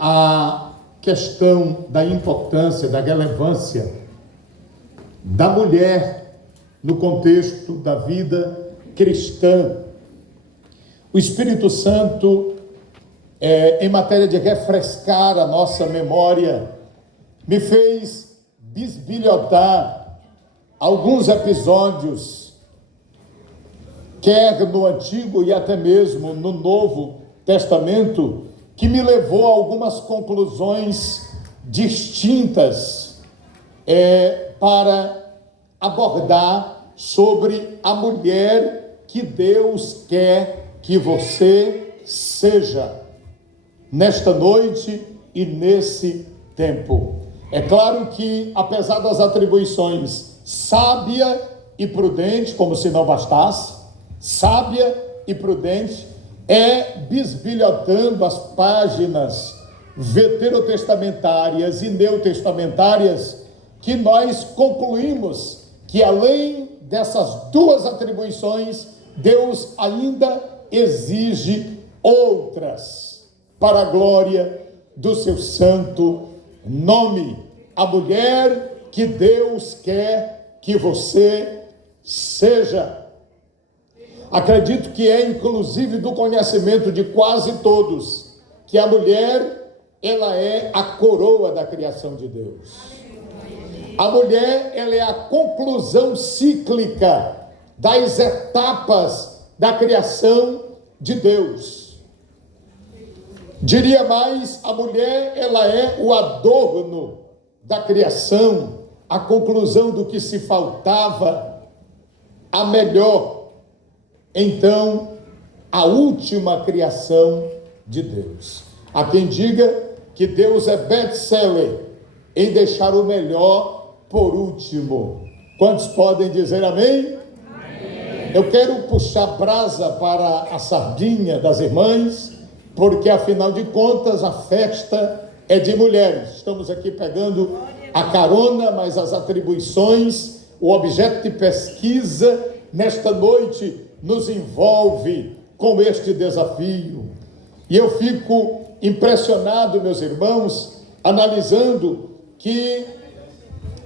A questão da importância, da relevância da mulher no contexto da vida cristã. O Espírito Santo, em matéria de refrescar a nossa memória, me fez bisbilhotar alguns episódios, quer no Antigo e até mesmo no Novo Testamento, que me levou a algumas conclusões distintas para abordar sobre a mulher que Deus quer que você seja nesta noite e nesse tempo. É claro que, apesar das atribuições sábia e prudente, como se não bastasse, sábia e prudente, bisbilhotando as páginas veterotestamentárias e neotestamentárias, que nós concluímos que, além dessas duas atribuições, Deus ainda exige outras para a glória do seu santo nome. A mulher que Deus quer que você seja. Acredito que inclusive do conhecimento de quase todos, que a mulher, ela é a coroa da criação de Deus. A mulher, ela é a conclusão cíclica das etapas da criação de Deus. Diria mais, a mulher, ela é o adorno da criação, a conclusão do que se faltava, a melhor. Então, a última criação de Deus. Há quem diga que Deus é best-seller em deixar o melhor por último. Quantos podem dizer amém? Amém. Eu quero puxar brasa para a sardinha das irmãs, porque afinal de contas a festa é de mulheres. Estamos aqui pegando a carona, mas as atribuições, o objeto de pesquisa nesta noite nos envolve com este desafio. E eu fico impressionado, meus irmãos, analisando que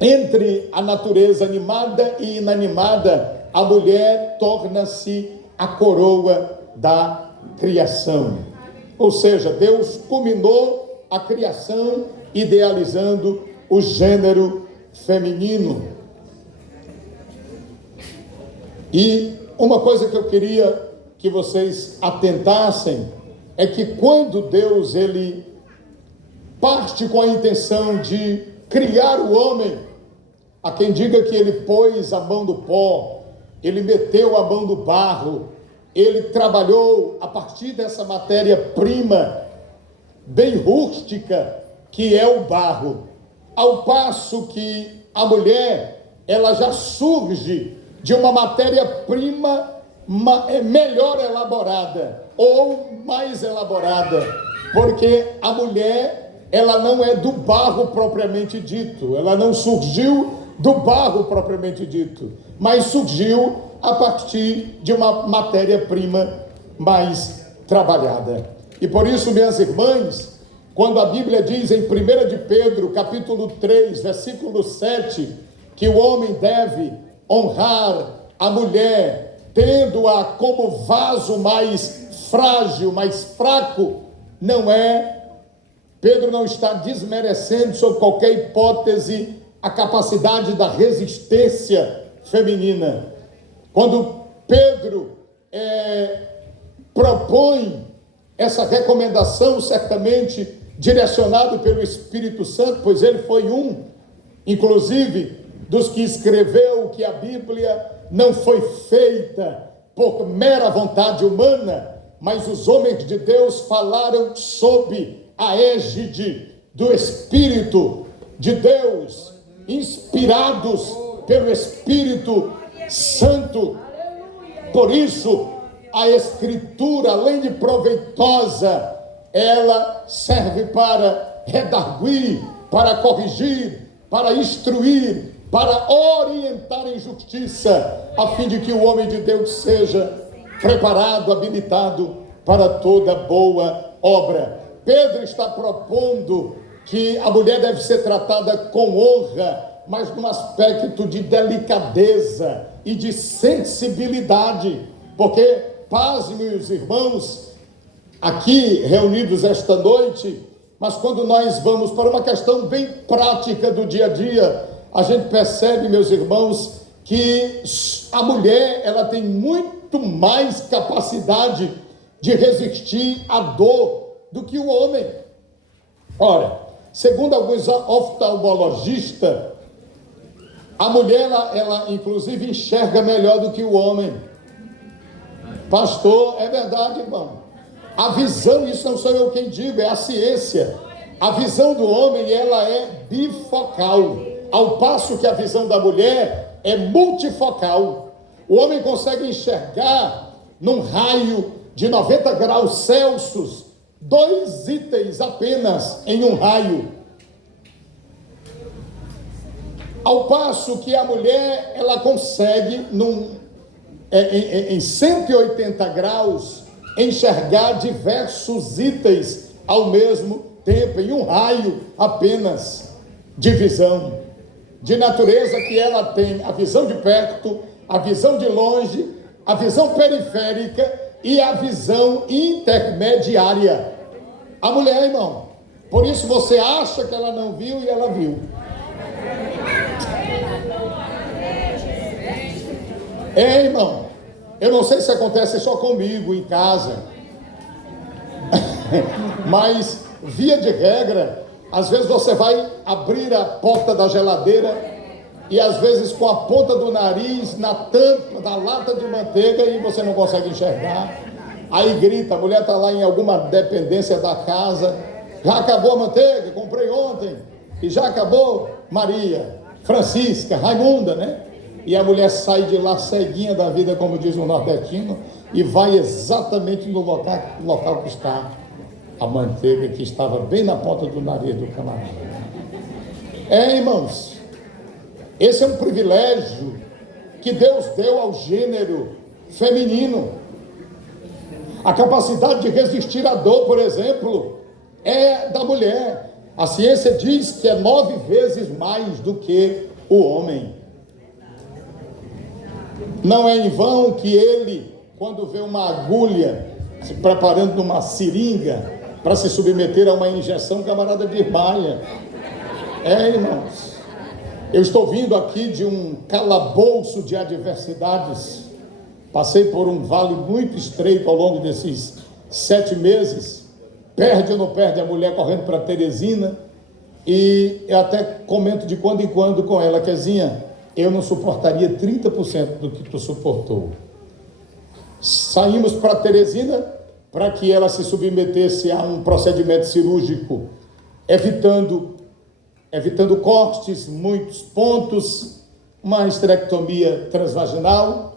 entre a natureza animada e inanimada, a mulher torna-se a coroa da criação. Ou seja, Deus culminou a criação idealizando o gênero feminino. E uma coisa que eu queria que vocês atentassem é que quando Deus ele parte com a intenção de criar o homem, há quem diga que ele pôs a mão do pó, ele meteu a mão do barro, ele trabalhou a partir dessa matéria-prima bem rústica que é o barro, ao passo que a mulher ela já surge de uma matéria-prima melhor elaborada ou mais elaborada, porque a mulher, ela não é do barro propriamente dito, ela não surgiu do barro propriamente dito, mas surgiu a partir de uma matéria-prima mais trabalhada. E por isso, minhas irmãs, quando a Bíblia diz em 1 de Pedro, capítulo 3, versículo 7, que o homem deve honrar a mulher, tendo-a como vaso mais frágil, mais fraco, Pedro não está desmerecendo sob qualquer hipótese a capacidade da resistência feminina. Quando Pedro propõe essa recomendação, certamente direcionado pelo Espírito Santo, pois ele foi inclusive, dos que escreveu que a Bíblia não foi feita por mera vontade humana, mas os homens de Deus falaram sob a égide do Espírito de Deus, inspirados pelo Espírito Santo. Por isso, a Escritura, além de proveitosa, ela serve para redarguir, para corrigir, para instruir, para orientar em justiça, a fim de que o homem de Deus seja preparado, habilitado para toda boa obra. Pedro está propondo que a mulher deve ser tratada com honra, mas num aspecto de delicadeza e de sensibilidade, porque, pasmem os irmãos, aqui reunidos esta noite, mas quando nós vamos para uma questão bem prática do dia a dia, a gente percebe, meus irmãos, que a mulher, ela tem muito mais capacidade de resistir à dor do que o homem. Ora, segundo alguns oftalmologistas, a mulher, ela inclusive enxerga melhor do que o homem. Pastor, é verdade, irmão. A visão, isso não sou eu quem digo, é a ciência. A visão do homem, ela é bifocal, ao passo que a visão da mulher é multifocal. O homem consegue enxergar num raio de 90 graus Celsius 2 itens apenas em um raio. Ao passo que a mulher, ela consegue em 180 graus enxergar diversos itens ao mesmo tempo, em um raio apenas de visão. De natureza que ela tem a visão de perto, a visão de longe, a visão periférica e a visão intermediária. A mulher, irmão, por isso você acha que ela não viu e ela viu. Irmão, eu não sei se acontece só comigo em casa, mas via de regra, às vezes você vai abrir a porta da geladeira e às vezes com a ponta do nariz na tampa da lata de manteiga e você não consegue enxergar. Aí grita, a mulher está lá em alguma dependência da casa, já acabou a manteiga, comprei ontem, e já acabou Maria, Francisca, Raimunda, né? E a mulher sai de lá ceguinha da vida, como diz o nordestino, e vai exatamente no local que está a manteiga, que estava bem na ponta do nariz do camarada. Irmãos, esse é um privilégio que Deus deu ao gênero feminino. A capacidade de resistir à dor, por exemplo, é da mulher. A ciência diz que é 9 vezes mais do que o homem. Não é em vão que ele, quando vê uma agulha se preparando numa seringa para se submeter a uma injeção, camarada desmaia. Irmãos, eu estou vindo aqui de um calabouço de adversidades. Passei por um vale muito estreito ao longo desses 7 meses. Perde ou não perde a mulher correndo para Teresina. E eu até comento de quando em quando com ela, Quezinha, eu não suportaria 30% do que tu suportou. Saímos para Teresina para que ela se submetesse a um procedimento cirúrgico, evitando cortes, muitos pontos, uma esterectomia transvaginal.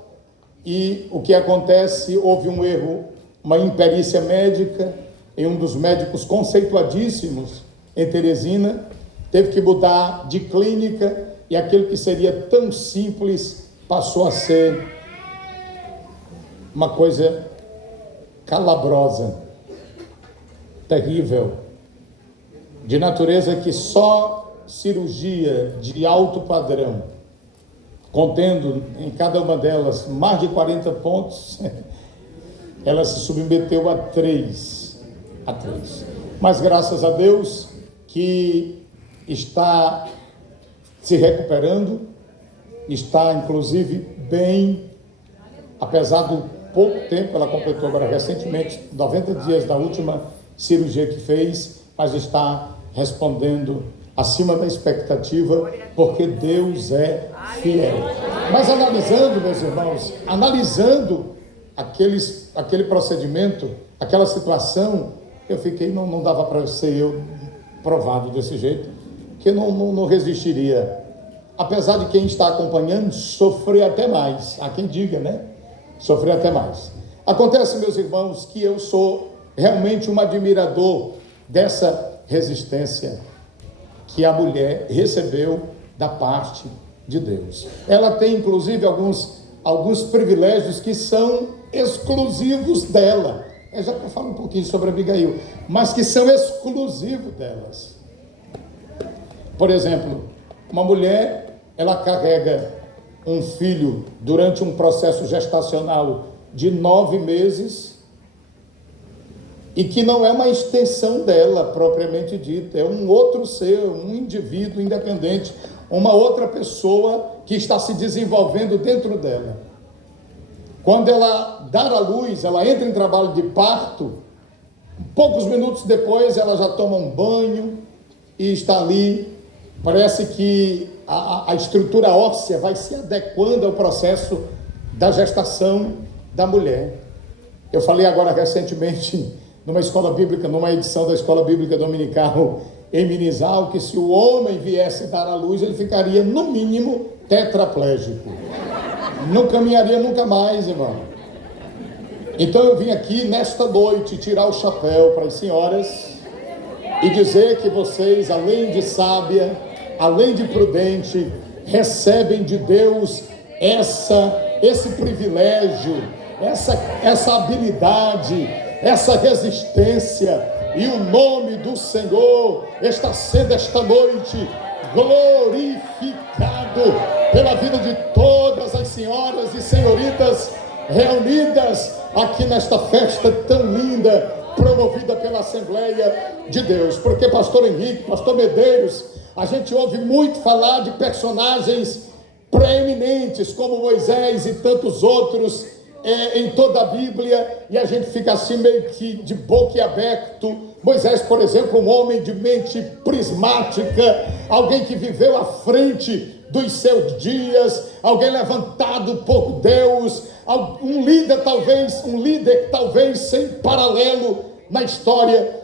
E o que acontece? Houve um erro, uma imperícia médica, em um dos médicos conceituadíssimos em Teresina, teve que mudar de clínica, e aquilo que seria tão simples passou a ser uma coisa calabrosa, terrível, de natureza que só cirurgia de alto padrão, contendo em cada uma delas mais de 40 pontos, ela se submeteu a três. Mas graças a Deus que está se recuperando, está inclusive bem, apesar do pouco tempo, ela completou agora recentemente 90 dias da última cirurgia que fez, mas está respondendo acima da expectativa, porque Deus é fiel. Mas analisando, meus irmãos, aquele procedimento, aquela situação, eu fiquei, não dava para ser eu provado desse jeito, que eu não resistiria. Apesar de quem está acompanhando sofrer até mais, há quem diga, né? Sofrer até mais. Acontece, meus irmãos, que eu sou realmente um admirador dessa resistência que a mulher recebeu da parte de Deus. Ela tem, inclusive, alguns privilégios que são exclusivos dela. já para falar um pouquinho sobre Abigail, mas que são exclusivos delas. Por exemplo, uma mulher, ela carrega um filho durante um processo gestacional de 9 meses, e que não é uma extensão dela, propriamente dita, é um outro ser, um indivíduo independente, uma outra pessoa que está se desenvolvendo dentro dela. Quando ela dá à luz, ela entra em trabalho de parto, poucos minutos depois ela já toma um banho e está ali. Parece que a estrutura óssea vai se adequando ao processo da gestação da mulher. Eu falei agora recentemente numa escola bíblica, numa edição da escola bíblica dominical em Minizal, que se o homem viesse dar à luz, ele ficaria no mínimo tetraplégico, não caminharia nunca mais, irmão. Então eu vim aqui nesta noite tirar o chapéu para as senhoras e dizer que vocês, além de sábia, além de prudente, recebem de Deus esse privilégio, essa habilidade, essa resistência, e o nome do Senhor está sendo esta noite glorificado pela vida de todas as senhoras e senhoritas reunidas aqui nesta festa tão linda, promovida pela Assembleia de Deus. Porque pastor Henrique, pastor Medeiros, a gente ouve muito falar de personagens preeminentes como Moisés e tantos outros em toda a Bíblia, e a gente fica assim meio que de boca aberto. Moisés, por exemplo, um homem de mente prismática, alguém que viveu à frente dos seus dias, alguém levantado por Deus, um líder talvez sem paralelo na história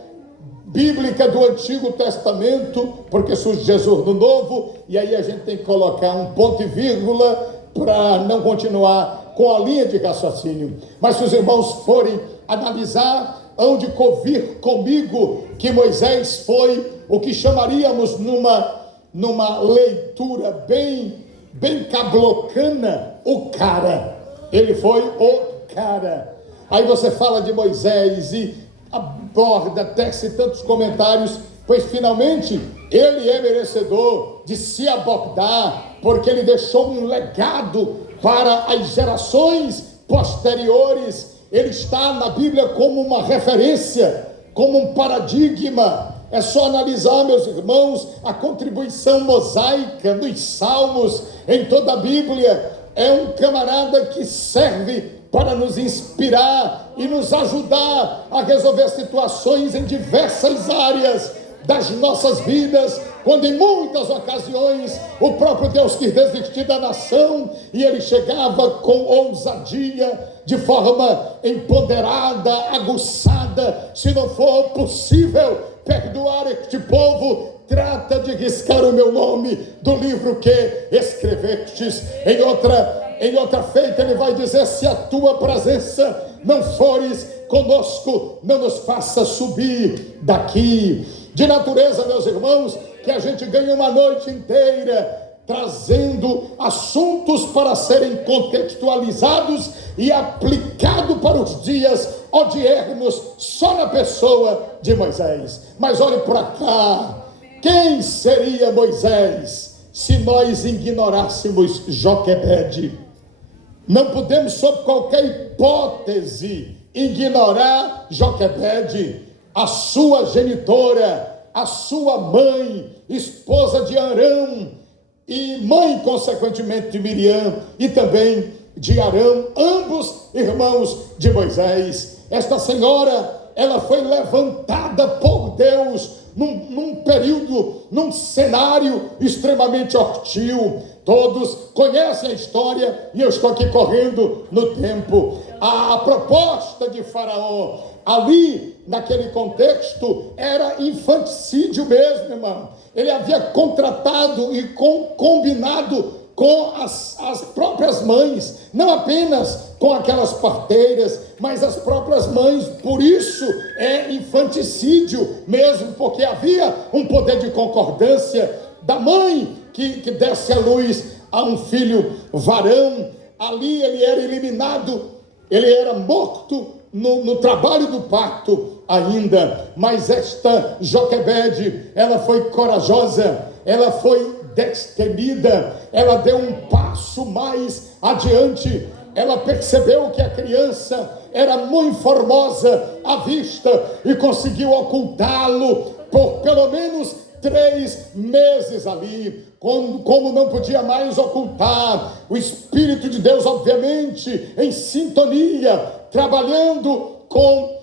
bíblica do Antigo Testamento, porque surge Jesus no Novo, e aí a gente tem que colocar um ponto e vírgula para não continuar com a linha de raciocínio. Mas se os irmãos forem analisar, hão de convir comigo que Moisés foi o que chamaríamos numa leitura bem cablocana, o cara. Ele foi o cara. Aí você fala de Moisés e aborda, tece tantos comentários, pois finalmente ele é merecedor de se abordar, porque ele deixou um legado para as gerações posteriores. Ele está na Bíblia como uma referência, como um paradigma. É só analisar, meus irmãos, a contribuição mosaica nos Salmos, em toda a Bíblia. É um camarada que serve para nos inspirar e nos ajudar a resolver situações em diversas áreas das nossas vidas, quando em muitas ocasiões o próprio Deus quis desistir da nação, e ele chegava com ousadia, de forma empoderada, aguçada: se não for possível perdoar este povo, trata de riscar o meu nome do livro que escrevestes. Em outra feita ele vai dizer: se a tua presença não fores conosco, não nos faça subir daqui. De natureza, meus irmãos, que a gente ganha uma noite inteira trazendo assuntos para serem contextualizados e aplicados para os dias odiernos só na pessoa de Moisés. Mas olhe para cá, quem seria Moisés se nós ignorássemos Joquebede? Não podemos, sob qualquer hipótese, ignorar Joquebede, a sua genitora, a sua mãe, esposa de Arão e mãe, consequentemente, de Miriam e também de Arão, ambos irmãos de Moisés. Esta senhora, ela foi levantada por Deus num período, num cenário extremamente hostil. Todos conhecem a história e eu estou aqui correndo no tempo. A proposta de Faraó ali, naquele contexto, era infanticídio mesmo, irmão. Ele havia contratado e combinado com as próprias mães, não apenas com aquelas parteiras, mas as próprias mães. Por isso é infanticídio mesmo, porque havia um poder de concordância da mãe que desse à luz a um filho varão. Ali ele era eliminado, ele era morto no trabalho do parto ainda, mas esta Joquebede, ela foi corajosa, ela foi destemida, ela deu um passo mais adiante, ela percebeu que a criança era muito formosa à vista e conseguiu ocultá-lo por pelo menos 3 meses ali. Como não podia mais ocultar, o Espírito de Deus, obviamente, em sintonia, trabalhando com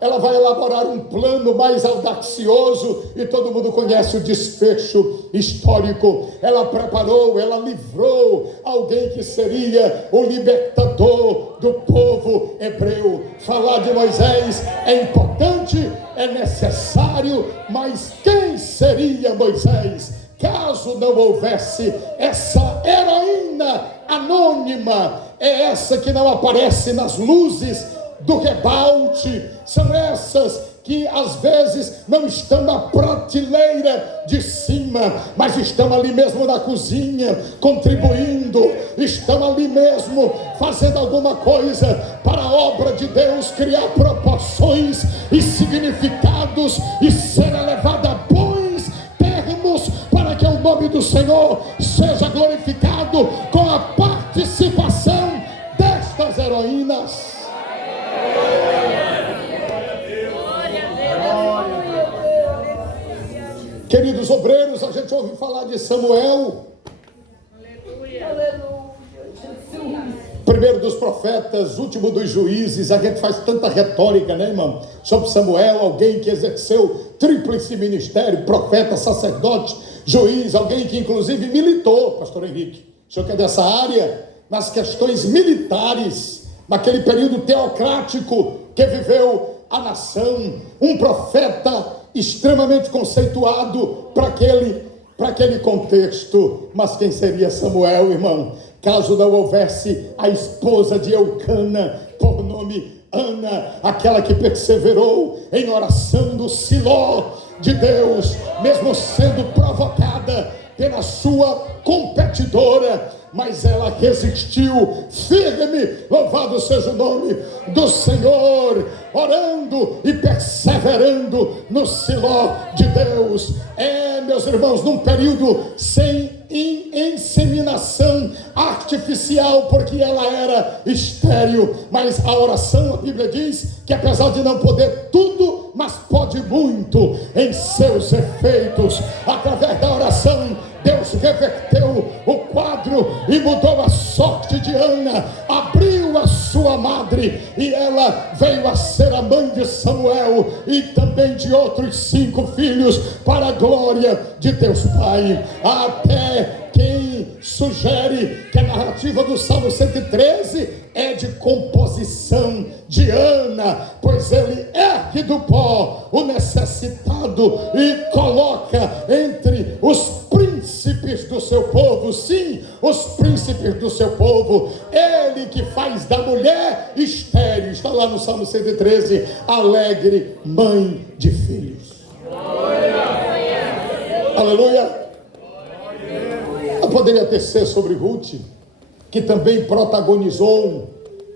ela vai elaborar um plano mais audacioso, e todo mundo conhece o desfecho histórico. Ela preparou, ela livrou alguém que seria o libertador do povo hebreu. Falar de Moisés é importante, é necessário, mas quem seria Moisés caso não houvesse essa heroína anônima? É essa que não aparece nas luzes do rebaute, são essas que às vezes não estão na prateleira de cima, mas estão ali mesmo na cozinha, contribuindo, estão ali mesmo fazendo alguma coisa para a obra de Deus criar proporções e significados e ser elevada a bons termos, para que o nome do Senhor seja glorificado com a participação destas heroínas. Queridos obreiros, a gente ouve falar de Samuel, primeiro dos profetas, último dos juízes. A gente faz tanta retórica, né, irmão, sobre Samuel, alguém que exerceu tríplice ministério, profeta, sacerdote, juiz, alguém que inclusive militou, pastor Henrique, o senhor que é dessa área, nas questões militares, naquele período teocrático que viveu a nação, um profeta extremamente conceituado para aquele contexto. Mas quem seria Samuel, irmão, caso não houvesse a esposa de Eucana, por nome Ana, aquela que perseverou em oração no Siló de Deus, mesmo sendo provocada pela sua competidora, mas ela resistiu firme, louvado seja o nome do Senhor, orando e perseverando no Siló de Deus. Meus irmãos, num período sem inseminação artificial, porque ela era estéril, mas a oração, a Bíblia diz que apesar de não poder tudo, mas pode muito em seus efeitos. Através da oração, Deus reverteu o quadro e mudou a sorte de Ana, abriu a sua madre, e ela veio a ser a mãe de Samuel e também de outros 5 filhos, para a glória de Deus Pai. Até quem sugere que a narrativa do Salmo 113 é de composição de Ana, pois ele ergue do pó o necessitado e coloca entre os príncipes do seu povo, sim, os príncipes do seu povo. Ele que faz da mulher estéril, está lá no Salmo 113, alegre mãe de filhos. Aleluia. Eu poderia tecer sobre Ruth, que também protagonizou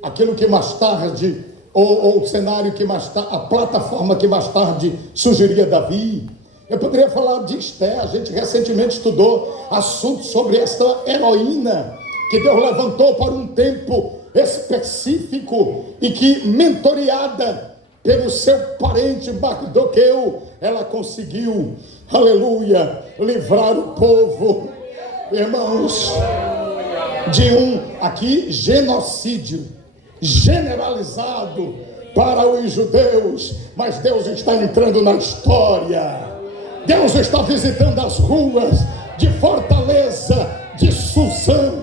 aquilo que mais tarde, ou o cenário que mais tarde, a plataforma que mais tarde surgiria Davi. Eu poderia falar de Esté. A gente recentemente estudou assuntos sobre esta heroína que Deus levantou para um tempo específico e que, mentoreada pelo seu parente Mardoqueu, ela conseguiu, aleluia, livrar o povo, irmãos, de um aqui genocídio generalizado para os judeus. Mas Deus está entrando na história. Deus está visitando as ruas de Fortaleza, de Suzã,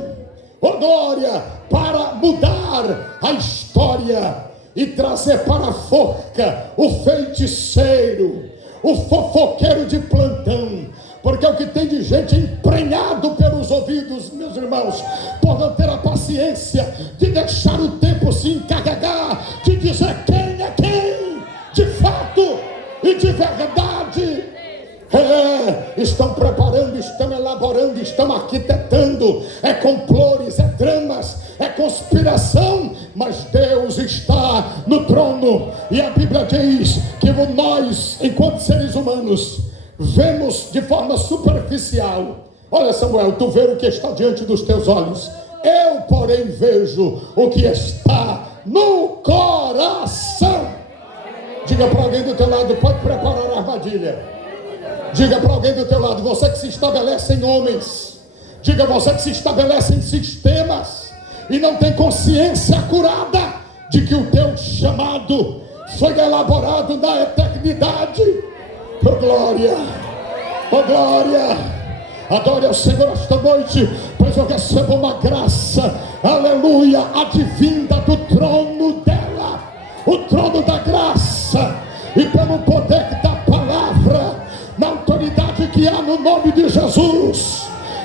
Odória, para mudar a história e trazer para a forca o feiticeiro, o fofoqueiro de plantão. Porque é o que tem de gente emprenhado pelos ouvidos, meus irmãos, por não ter a paciência de deixar o tempo se encarregar de dizer quem é quem, de fato e de verdade. Estão preparando, estão elaborando, estão arquitetando, complores, dramas, conspiração, mas Deus está no trono. E a Bíblia diz que nós, enquanto seres humanos, vemos de forma superficial. Olha, Samuel, tu vês o que está diante dos teus olhos. Eu, porém, vejo o que está no coração. Diga para alguém do teu lado, pode preparar a armadilha. Diga para alguém do teu lado, você que se estabelece em homens. Diga você que se estabelece em sistemas e não tem consciência curada de que o teu chamado foi elaborado na eternidade. Oh glória, oh glória. Adore ao Senhor esta noite, pois eu recebo uma graça, aleluia, advinda do trono dela, o trono da graça, e pelo poder da palavra, na autoridade que há no nome de Jesus,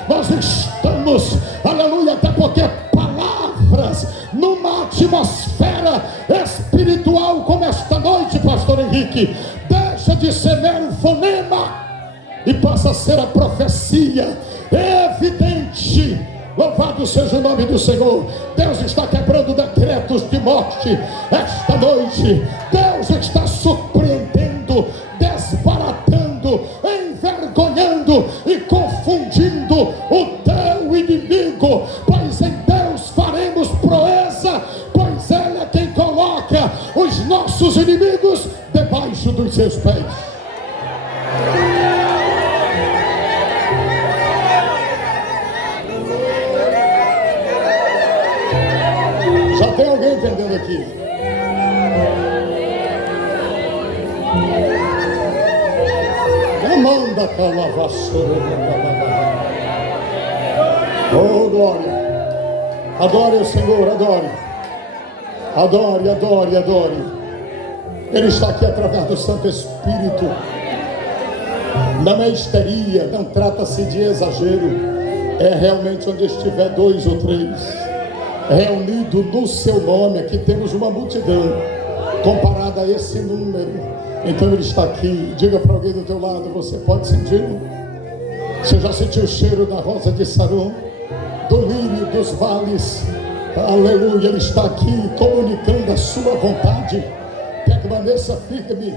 nós estamos, aleluia, até porque palavras numa atmosfera espiritual como esta noite, pastor Henrique, deixa de ser mero fonema e passa a ser a profecia evidente. Louvado seja o nome do Senhor. Deus está quebrando decretos de morte esta noite. Deus está surpreendendo, desbaratando, envergonhando e confundindo o teu inimigo, pois em Deus faremos proeza, pois Ele é quem coloca os nossos inimigos debaixo dos seus pés. Já tem alguém entendendo aqui? Manda pela vassoura. Oh glória. Adore o Senhor, adore. Adore, adore, adore. Ele está aqui através do Santo Espírito. Não é histeria, não trata-se de exagero. É realmente onde estiver 2 ou 3 reunido no seu nome. Aqui temos uma multidão comparada a esse número. Então ele está aqui. Diga para alguém do teu lado, você pode sentir? Você já sentiu o cheiro da rosa de Saron, do lírio dos vales? Aleluia, ele está aqui comunicando a sua vontade. Permaneça firme.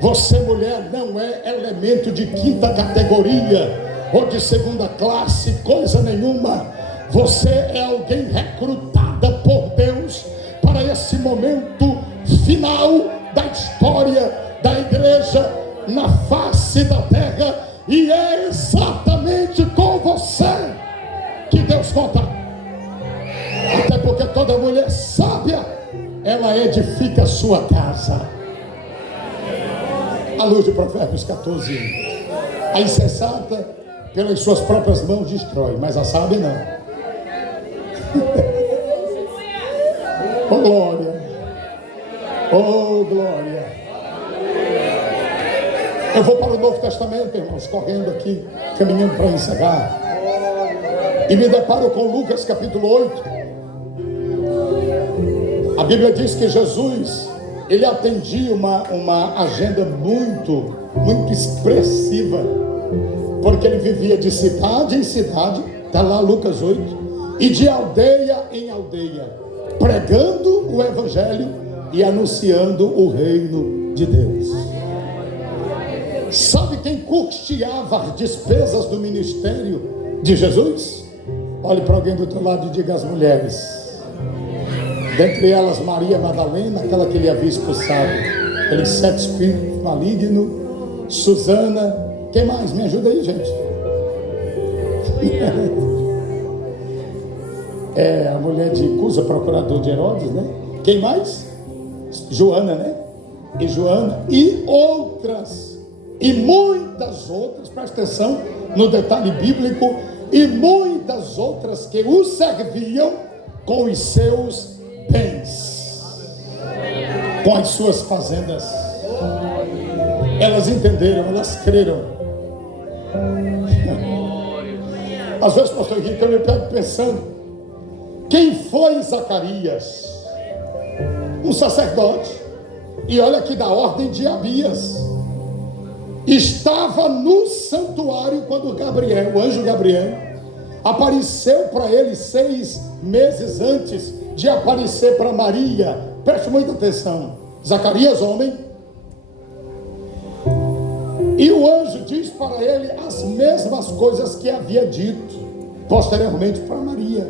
Você, mulher, não é elemento de 5ª categoria ou de 2ª classe, coisa nenhuma. Você é alguém recrutada por Deus para esse momento final da história da igreja na face da terra, e é exatamente com você que Deus conta. Até porque toda mulher sábia, ela edifica a sua casa. À luz de Provérbios 14. A insensata, pelas suas próprias mãos, destrói, mas a sábia não. Oh glória, oh glória. Eu vou para o Novo Testamento, irmãos, correndo aqui, caminhando para encerrar, e me deparo com Lucas capítulo 8. A Bíblia diz que Jesus, ele atendia uma agenda muito expressiva, porque ele vivia de cidade em cidade, está lá Lucas 8, e de aldeia em aldeia, pregando o Evangelho e anunciando o reino de Deus. Sabe quem custeava as despesas do ministério de Jesus? Olhe para alguém do teu lado e diga: as mulheres. Dentre elas Maria Madalena, aquela que ele havia expulsado aqueles 7 espíritos malignos. Susana. Quem mais? Me ajuda aí, gente. É a mulher de Cusa, procurador de Herodes, né? Quem mais? Joana, né? E Joana e outras. E muitas outras, presta atenção no detalhe bíblico, e muitas outras que o serviam com os seus bens, com as suas fazendas. Elas entenderam, elas creram. Às vezes, pastor Henrique, eu me pego pensando, quem foi Zacarias? Um sacerdote, e olha que da ordem de Abias. Estava no santuário quando Gabriel, o anjo Gabriel, apareceu para ele 6 meses antes de aparecer para Maria. Preste muita atenção. Zacarias, homem, e o anjo diz para ele as mesmas coisas que havia dito posteriormente para Maria.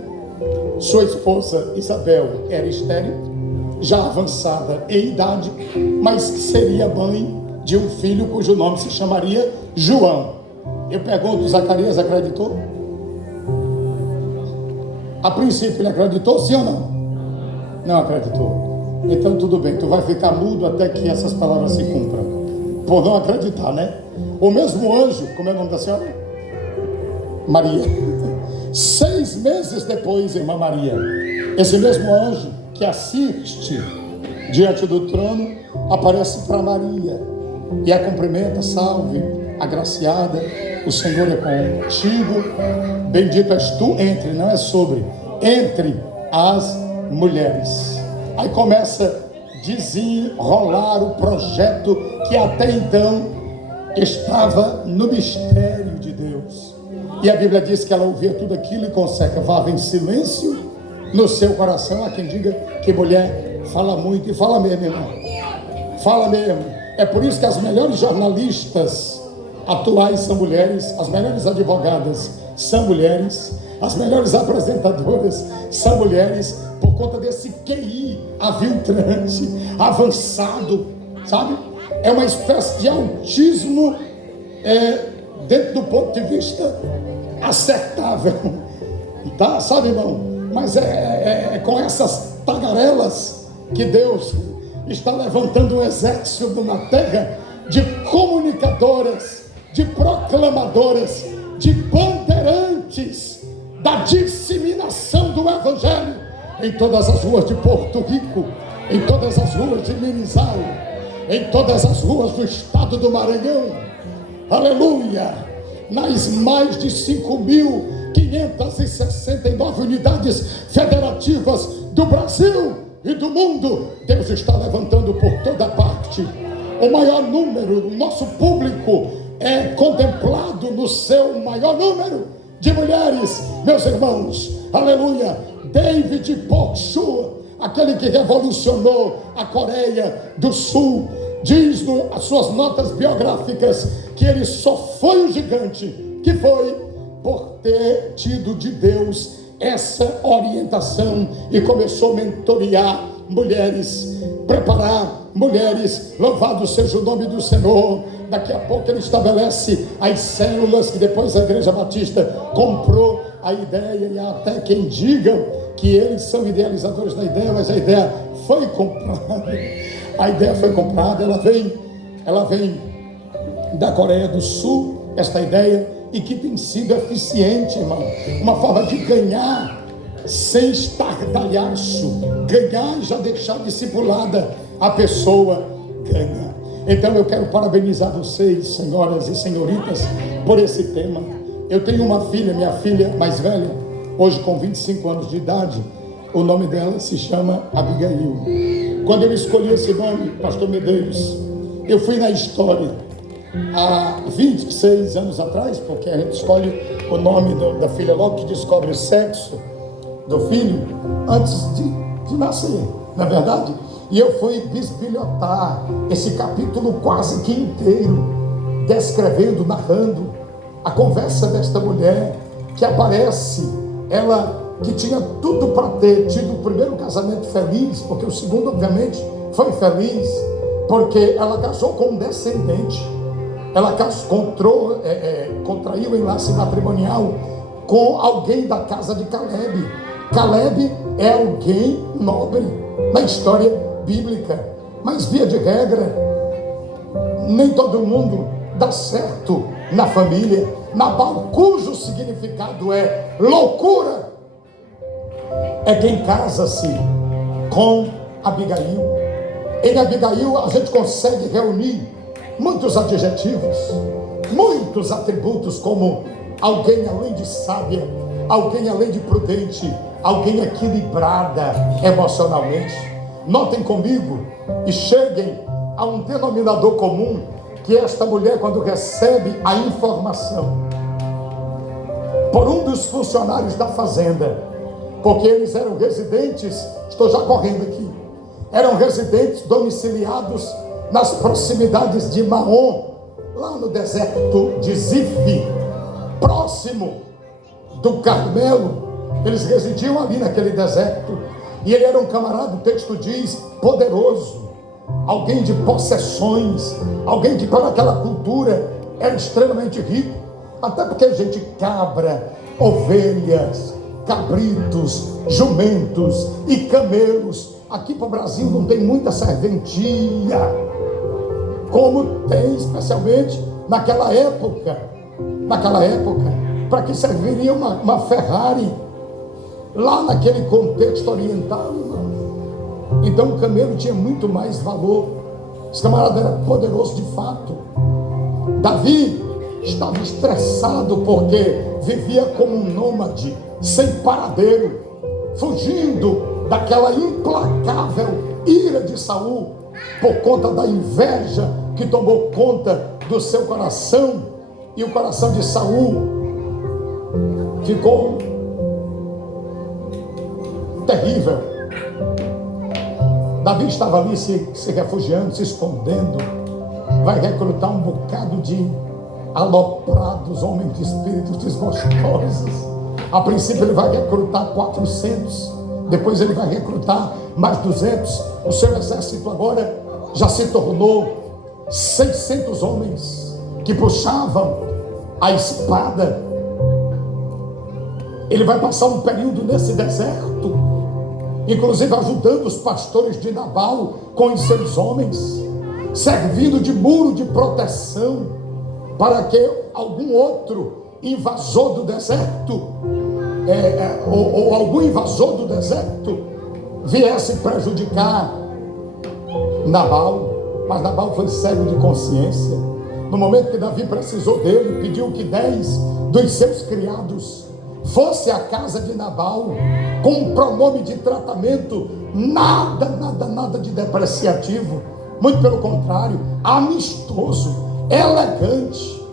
Sua esposa Isabel era estéril, já avançada em idade, mas que seria mãe de um filho cujo nome se chamaria João. Eu pergunto, Zacarias acreditou? A princípio ele acreditou, sim ou não? Não acreditou. Então tudo bem, tu vai ficar mudo até que essas palavras se cumpram. Por não acreditar, né? O mesmo anjo, como é o nome da senhora? Maria. 6 meses depois, irmã Maria, esse mesmo anjo que assiste diante do trono aparece para Maria e a cumprimenta: salve, agraciada, o Senhor é contigo, bendito és tu entre, não é sobre, entre as mulheres. Aí começa a desenrolar o projeto que até então estava no mistério de Deus. E a Bíblia diz que ela ouvia tudo aquilo e conservava em silêncio no seu coração. Há quem diga que mulher fala muito, e fala mesmo, irmão. Fala mesmo. É por isso que as melhores jornalistas atuais são mulheres, as melhores advogadas são mulheres, as melhores apresentadoras são mulheres, por conta desse QI aviltrante, avançado, sabe? É uma espécie de autismo dentro do ponto de vista acertável, tá? Sabe, irmão? Mas é com essas tagarelas que Deus está levantando um exército na terra de comunicadoras, de proclamadoras, de bandeirantes da disseminação do Evangelho em todas as ruas de Porto Rico, em todas as ruas de Minizal, em todas as ruas do estado do Maranhão. Aleluia! Nas mais de 5.569 unidades federativas do Brasil e do mundo, Deus está levantando por toda parte o maior número. O nosso público é contemplado no seu maior número de mulheres, meus irmãos. Aleluia! David Bok-soo, aquele que revolucionou a Coreia do Sul, diz nas suas notas biográficas que ele só foi o gigante que foi por ter tido de Deus essa orientação e começou a mentorear mulheres, preparar mulheres. Louvado seja o nome do Senhor. Daqui a pouco ele estabelece as células que depois a Igreja Batista comprou a ideia, e há até quem digam que eles são idealizadores da ideia, mas a ideia foi comprada. A ideia foi comprada, ela vem da Coreia do Sul, esta ideia, e que tem sido eficiente, irmão. Uma forma de ganhar sem estardalhaço, ganhar e já deixar discipulada a pessoa ganha. Então eu quero parabenizar vocês, senhoras e senhoritas, por esse tema. Eu tenho uma filha, minha filha mais velha, hoje com 25 anos de idade. O nome dela se chama Abigail. Quando eu escolhi esse nome, pastor Medeiros, eu fui na história há 26 anos atrás, porque a gente escolhe o nome da filha logo que descobre o sexo do filho antes de nascer, não é verdade? E eu fui bisbilhotar esse capítulo quase que inteiro, descrevendo, narrando a conversa desta mulher que aparece, ela que tinha tudo para ter tido o primeiro casamento feliz, porque o segundo obviamente foi feliz, porque ela casou com um descendente, ela contraiu enlace matrimonial com alguém da casa de Caleb. Caleb é alguém nobre na história bíblica, mas via de regra nem todo mundo dá certo na família. Nabal, cujo significado é loucura, é quem casa-se com Abigail. Em Abigail a gente consegue reunir muitos adjetivos, muitos atributos, como alguém além de sábia, alguém além de prudente, alguém equilibrada emocionalmente. Notem comigo e cheguem a um denominador comum, que esta mulher, quando recebe a informação, por um dos funcionários da fazenda, porque eles eram residentes, estou já correndo aqui, eram residentes domiciliados nas proximidades de Maom, lá no deserto de Zif, próximo do Carmelo. Eles residiam ali naquele deserto, e ele era um camarada, o texto diz, poderoso, alguém de possessões, alguém que para aquela cultura era extremamente rico, até porque gente, cabra, ovelhas, cabritos, jumentos e camelos. Aqui para o Brasil não tem muita serventia, como tem especialmente naquela época, para que serviria uma Ferrari, lá naquele contexto oriental, não. Então o camelo tinha muito mais valor. Esse camarada era poderoso de fato. Davi estava estressado porque vivia como um nômade, sem paradeiro, fugindo daquela implacável ira de Saul, por conta da inveja que tomou conta do seu coração, e o coração de Saul ficou terrível. Davi estava ali se refugiando, se escondendo. Vai recrutar um bocado de aloprados, homens de espíritos desgostosos. A princípio ele vai recrutar 400, depois ele vai recrutar mais 200. O seu exército agora já se tornou 600 homens que puxavam a espada. Ele vai passar um período nesse deserto, inclusive ajudando os pastores de Nabal com os seus homens, servindo de muro de proteção para que algum outro invasor do deserto, ou algum invasor do deserto viesse prejudicar Nabal. Mas Nabal foi cego de consciência. No momento que Davi precisou dele, pediu que 10 dos seus criados fosse à casa de Nabal com um pronome de tratamento nada de depreciativo, muito pelo contrário, amistoso, elegante,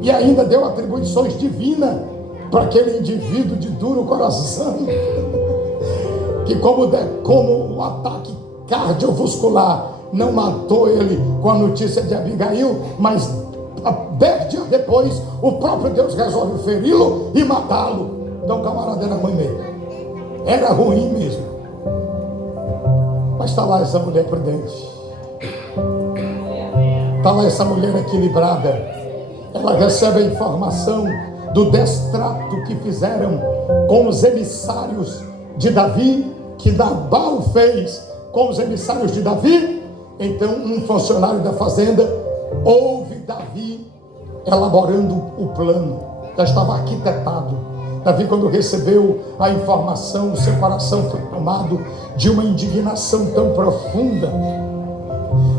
e ainda deu atribuições divinas para aquele indivíduo de duro coração, que como o ataque cardiovascular não matou ele com a notícia de Abigail, mas 10 dias depois o próprio Deus resolve feri-lo e matá-lo. Então o camarada era ruim mesmo, era ruim mesmo. Mas está lá essa mulher prudente, está lá essa mulher equilibrada. Ela recebe a informação do destrato que fizeram com os emissários de Davi, que Nabal fez com os emissários de Davi. Então um funcionário da fazenda ouve Davi elaborando o plano, já estava arquitetado. Davi, quando recebeu a informação, o seu coração foi tomado de uma indignação tão profunda,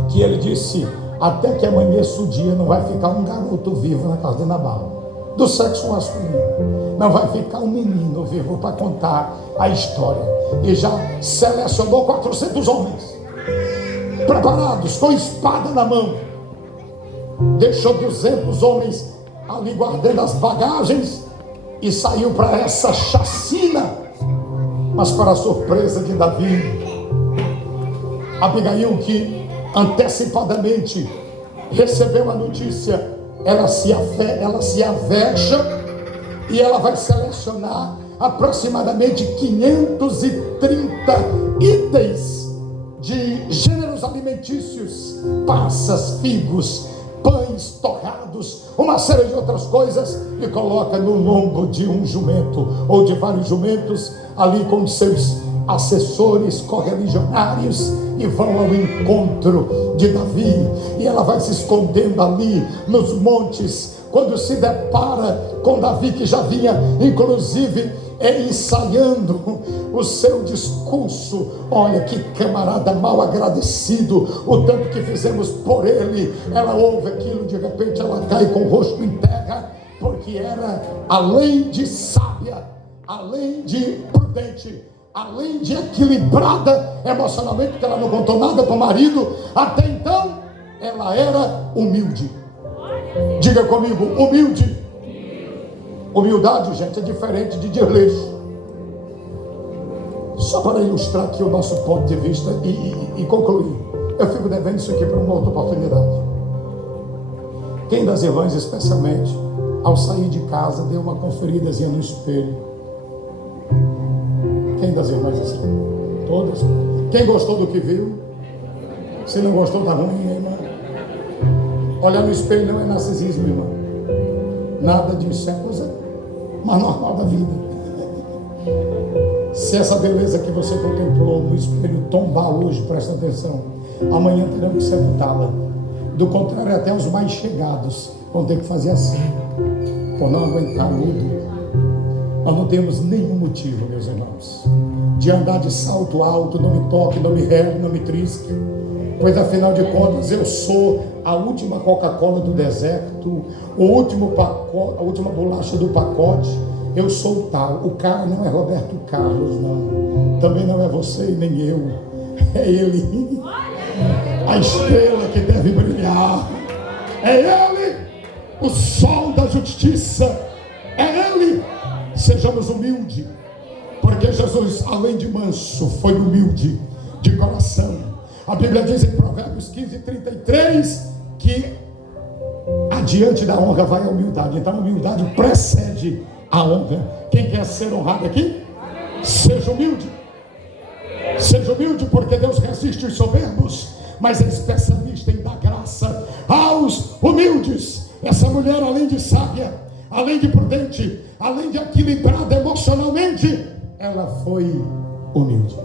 que ele disse: até que amanheça o dia, não vai ficar um garoto vivo na casa de Nabal, do sexo masculino, não vai ficar um menino vivo para contar a história. E já selecionou 400 homens, preparados, com espada na mão. Deixou 200 homens ali guardando as bagagens e saiu para essa chacina. Mas para a surpresa de Davi, Abigail, que antecipadamente recebeu a notícia, ela se aveja e ela vai selecionar aproximadamente 530 itens de gêneros alimentícios, passas, figos, pães torrados, uma série de outras coisas, e coloca no lombo de um jumento ou de vários jumentos, ali com seus assessores correligionários, e vão ao encontro de Davi. E ela vai se escondendo ali nos montes, quando se depara com Davi, que já vinha inclusive ensaiando o seu discurso. Olha que camarada mal agradecido, o tanto que fizemos por ele. Ela ouve aquilo, de repente ela cai com o rosto em terra, porque era, além de sábia, além de prudente, além de equilibrada emocionalmente, porque ela não contou nada para o marido até então, ela era humilde. Diga comigo, humilde. Humildade, gente, é diferente de desleixo. Só para ilustrar aqui o nosso ponto de vista e concluir. Eu fico devendo isso aqui para uma outra oportunidade. Quem das irmãs, especialmente, ao sair de casa, deu uma conferidazinha no espelho? Quem das irmãs assim? Todas? Quem gostou do que viu? Se não gostou, tá ruim, irmã. Olhar no espelho não é narcisismo, irmã. Nada disso, é coisa mais normal da vida. Se essa beleza que você contemplou no espelho tombar hoje, presta atenção, amanhã terão que sepultá-la. Do contrário, até os mais chegados vão ter que fazer assim, por não aguentar o mudo. Nós não temos nenhum motivo, meus irmãos, de andar de salto alto. Não me toque, não me rele, não me trisque, pois afinal de contas eu sou a última Coca-Cola do deserto, o último pacote, a última bolacha do pacote. Eu sou o tal. O cara não é Roberto Carlos, não. Também não é você e nem eu. É ele. A estrela que deve brilhar. É ele. O sol da justiça. É ele. Sejamos humildes, porque Jesus, além de manso, foi humilde de coração. A Bíblia diz em Provérbios 15:33 que adiante da honra vai a humildade. Então a humildade precede a honra. Quem quer ser honrado aqui? Seja humilde. Seja humilde, porque Deus resiste os soberbos, mas é especialista em dar graça aos humildes. Essa mulher, além de sábia, além de prudente, além de equilibrada emocionalmente, ela foi humilde.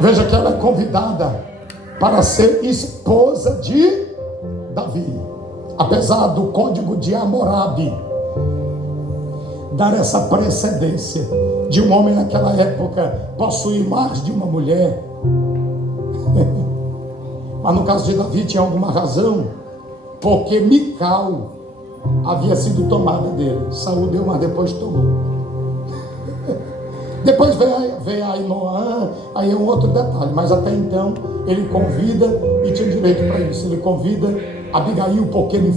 Veja que ela é convidada para ser esposa de Davi. Apesar do código de Hammurabi dar essa precedência de um homem naquela época possuir mais de uma mulher, mas no caso de Davi tinha alguma razão, porque Mical havia sido tomada dele. Saúl deu, mas depois tomou. Depois veio a Ainoã, aí é um outro detalhe, mas até então ele convida, e tinha direito para isso, ele convida Abigail, porque ele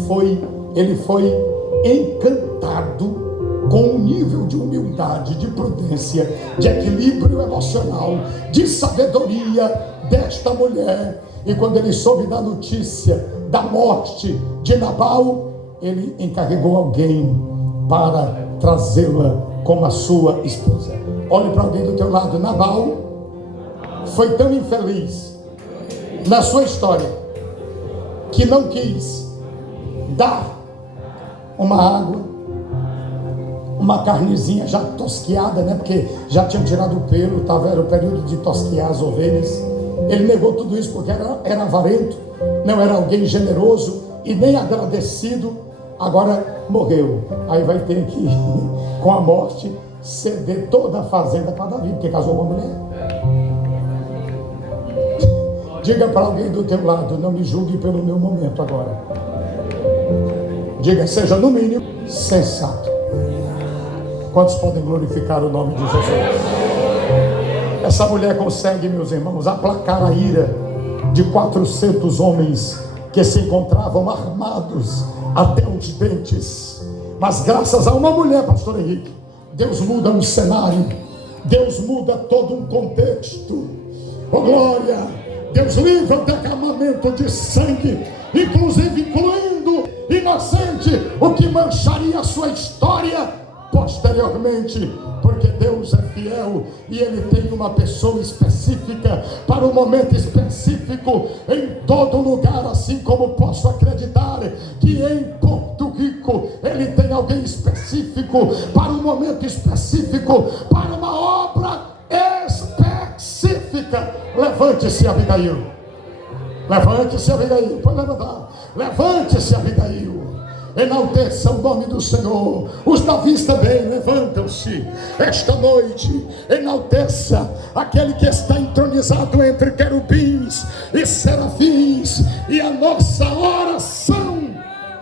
foi encantado com um nível de humildade, de prudência, de equilíbrio emocional, de sabedoria desta mulher. E quando ele soube da notícia da morte de Nabal, ele encarregou alguém para trazê-la como a sua esposa. Olhe para alguém do teu lado. Nabal foi tão infeliz na sua história que não quis dar uma água, uma carnezinha já tosquiada, né? Porque já tinham tirado o pelo, era o período de tosquiar as ovelhas. Ele negou tudo isso porque era avarento, não era alguém generoso e nem agradecido. Agora morreu. Aí vai ter que, com a morte, ceder toda a fazenda para Davi, porque casou com a mulher. Diga para alguém do teu lado: não me julgue pelo meu momento agora. Diga, seja no mínimo sensato. Quantos podem glorificar o nome de Jesus? Essa mulher consegue, meus irmãos, aplacar a ira de 400 homens que se encontravam armados até os dentes. Mas graças a uma mulher, pastor Henrique, Deus muda um cenário, Deus muda todo um contexto. Oh glória! Deus livra o derramamento de sangue, inclusive incluindo inocente, o que mancharia a sua história posteriormente, porque Deus é fiel e Ele tem uma pessoa específica para um momento específico em todo lugar, assim como posso acreditar que em Porto Rico Ele tem alguém específico para um momento específico, para uma obra específica. Levante-se, Abigail. Levante-se, Abigail. Pode levantar. Levante-se, Abigail. Enalteça o nome do Senhor. Os Davis também levantam-se esta noite. Enalteça aquele que está entronizado entre querubins e serafins. E a nossa oração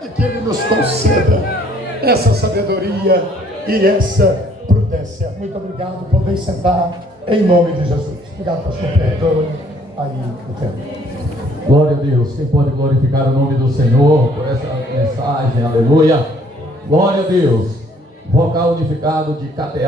é que Ele nos conceda essa sabedoria e essa prudência. Muito obrigado. Podem sentar em nome de Jesus. Obrigado, pastor. Perdoe aí o tempo. Glória a Deus. Quem pode glorificar o nome do Senhor por essa mensagem? Aleluia. Glória a Deus. Vocal unificado de KTA.